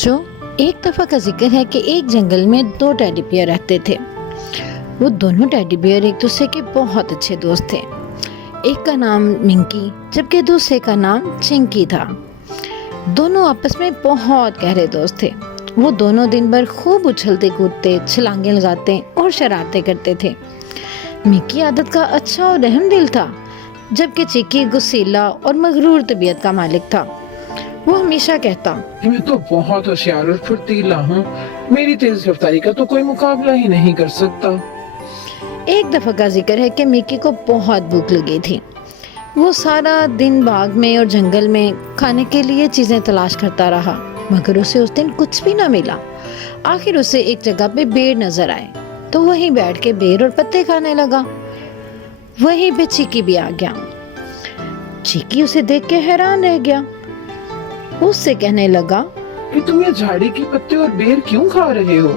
बच्चों, एक दफ़ा का जिक्र है कि एक जंगल में दो टेडी बियर रहते थे। वो दोनों टेडी बियर एक दूसरे के बहुत अच्छे दोस्त थे। एक का नाम मिंकी जबकि दूसरे का नाम चिंकी था। दोनों आपस में बहुत गहरे दोस्त थे। वो दोनों दिन भर खूब उछलते कूदते, छलांगे लगाते और शरारतें करते थे। मिंकी आदत का अच्छा और रहमदिल था, जबकि चिंकी गुस्सैला और मगरूर तबीयत का मालिक था। वो हमेशा कहता, मैं तो बहुत होशियार और फुर्तीला हूँ, मेरी तेज रफ्तारी का तो कोई मुकाबला ही नहीं कर सकता। एक दफा का जिक्र है कि मिकी को बहुत भूख लगी थी। वो सारा दिन बाग में और जंगल में खाने के लिए चीजें तलाश करता रहा, मगर उसे उस दिन कुछ भी ना मिला। आखिर उसे एक जगह पे बेर नजर आए, तो वहीं बैठ के बेर और पत्ते खाने लगा। वहीं पे चीकी भी आ गया। चीकी उसे देख के हैरान रह गया। उससे कहने लगा कि तुम ये झाड़ी के पत्ते और बेर क्यों खा रहे हो?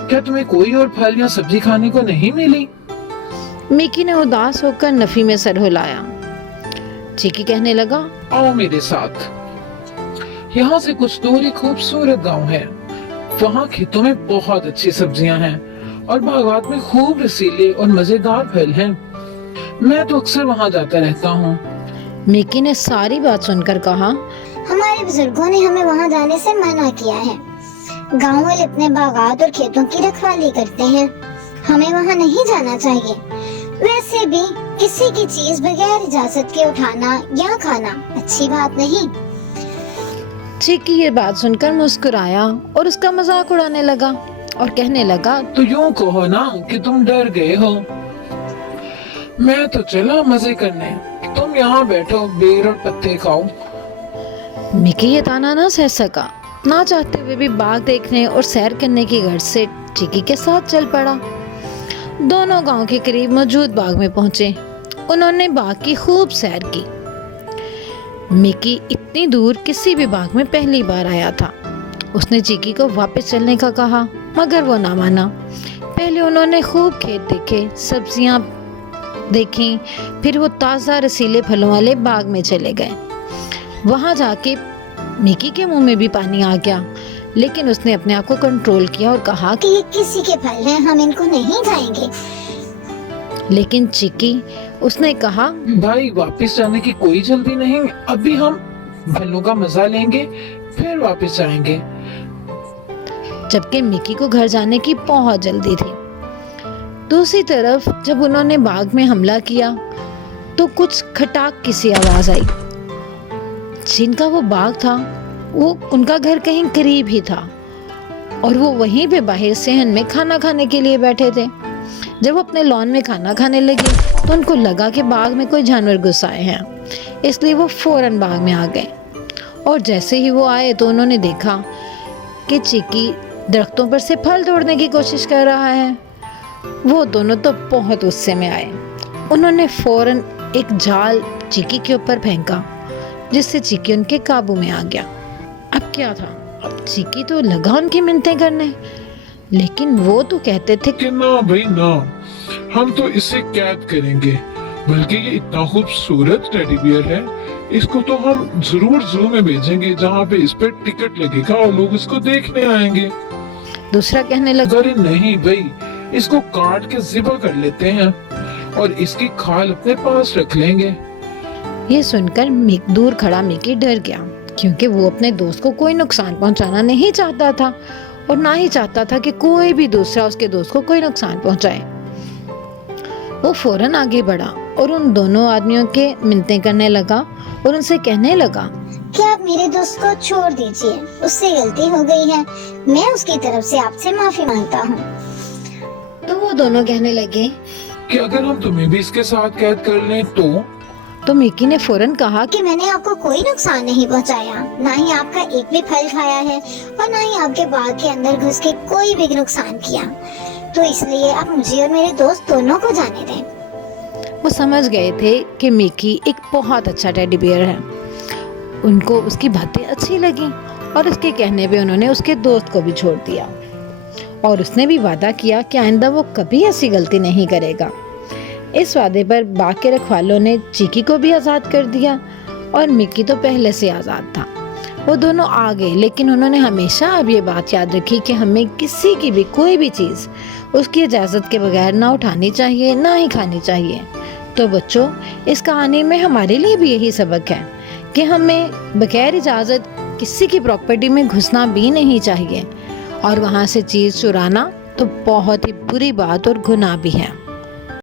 क्या तुम्हें कोई और फल या सब्जी खाने को नहीं मिली? मिकी ने उदास होकर नफी में सर हिलाया। चीकी कहने लगा, आओ मेरे साथ। यहाँ से कुछ दूर एक खूबसूरत गांव है। वहाँ खेतों में बहुत अच्छी सब्जियाँ हैं और बागात में खूब रसीले और मजेदार फल हैं। मैं तो अक्सर वहाँ जाता रहता हूँ। मिकी ने सारी बात सुनकर कहा, हमारे बुजुर्गों ने हमें वहाँ जाने से मना किया है। गांव वाले अपने बागात और खेतों की रखवाली करते हैं, हमें वहाँ नहीं जाना चाहिए। वैसे भी किसी की चीज बगैर इजाजत के उठाना या खाना अच्छी बात नहीं। चिकी ये बात सुनकर मुस्कुराया और उसका मजाक उड़ाने लगा और कहने लगा, तो यूं कहो ना कि तुम डर गए हो। मैं तो चला मजे करने, तुम यहाँ बैठो, बेर और पत्ते खाओ। मिकी ये ताना ना सह सका। ना चाहते हुए भी बाग देखने और सैर करने की गर्ज से चिकी के साथ चल पड़ा। दोनों गांव के करीब मौजूद बाग में पहुंचे। उन्होंने बाग की खूब सैर की। मिकी इतनी दूर किसी भी बाग में पहली बार आया था। उसने चिकी को वापस चलने का कहा, मगर वो ना माना। पहले उन्होंने खूब खेत देखे, सब्जियां देखी, फिर वो ताज़ा रसीले फलों वाले बाग में चले गए। वहां जाके मिकी के मुंह में भी पानी आ गया, लेकिन उसने अपने आप को कंट्रोल किया और कहा कि ये किसी के फल हैं, हम इनको नहीं खाएंगे। लेकिन चिकी, उसने कहा, भाई वापस जाने की कोई जल्दी नहीं, अभी हम फलों का मजा लेंगे फिर वापस जाएंगे। जबकि मिकी को घर जाने की बहुत जल्दी थी। दूसरी तरफ जब उन्होंने बाग में हमला किया तो कुछ खटाक की सी आवाज आई। जिनका वो बाग था, वो उनका घर कहीं करीब ही था और वो वहीं पे बाहर सेहन में खाना खाने के लिए बैठे थे। जब वो अपने लॉन में खाना खाने लगे तो उनको लगा कि बाग में कोई जानवर घुस आए हैं, इसलिए वो फौरन बाग में आ गए। और जैसे ही वो आए तो उन्होंने देखा कि चिकी दरख्तों पर से फल तोड़ने की कोशिश कर रहा है। वो दोनों तो बहुत गुस्से में आए। उन्होंने फौरन एक जाल चिकी के ऊपर फेंका, जिससे चिकी उनके काबू में आ गया। अब क्या था, अब चिकी तो लगा उनकी मिन्नतें करने, लेकिन वो तो कहते थे कि ना भाई ना, हम तो इसे कैद करेंगे, बल्कि ये इतना खूबसूरत टेडी बियर है, इसको तो हम जरूर जू में भेजेंगे जहाँ पे इस पे टिकट लगेगा और लोग इसको देखने आएंगे। दूसरा कहने लगा, अरे नहीं भाई, इसको काट के ज़िबा कर लेते हैं और इसकी खाल अपने पास रख लेंगे। ये सुनकर दूर खड़ा मिकी डर गया, क्योंकि वो अपने दोस्त को कोई नुकसान पहुंचाना नहीं चाहता था और ना ही चाहता था कि कोई भी दूसरा उसके दोस्त को कोई नुकसान पहुंचाए। वो फौरन आगे बढ़ा और उन दोनों आदमियों के मिन्नतें करने लगा और उनसे कहने लगा, क्या आप मेरे दोस्त को छोड़ दीजिए, उससे गलती हो गई है, मैं उसकी तरफ से आपसे माफी मांगता हूँ। तो वो दोनों कहने लगे कि अगर हम तुम्हें भी इसके साथ कैद कर लें तो मिकी ने फौरन कहा कि मैंने आपको कोई नुकसान नहीं पहुंचाया, ना ही आपका एक भी फल खाया है और ना ही आपके बाग के अंदर घुस के कोई भी नुकसान किया, तो इसलिए आप मुझे और मेरे दोस्त दोनों को जाने दें। वो समझ गए थे कि मिकी एक बहुत अच्छा टेडी बियर है। उनको उसकी बातें अच्छी लगी और उसके कहने पे उन्होंने उसके दोस्त को भी छोड़ दिया और उसने भी वादा किया कि आइंदा वो कभी ऐसी गलती नहीं करेगा। इस वादे पर बाग के रखवालों ने चिकी को भी आज़ाद कर दिया और मिकी तो पहले से आज़ाद था। वो दोनों आ गए, लेकिन उन्होंने हमेशा अब ये बात याद रखी कि हमें किसी की भी कोई भी चीज़ उसकी इजाज़त के बगैर ना उठानी चाहिए, ना ही खानी चाहिए। तो बच्चों, इस कहानी में हमारे लिए भी यही सबक है कि हमें बगैर इजाज़त किसी की प्रॉपर्टी में घुसना भी नहीं चाहिए, और वहाँ से चीज़ चुराना तो बहुत ही बुरी बात और गुनाह भी है।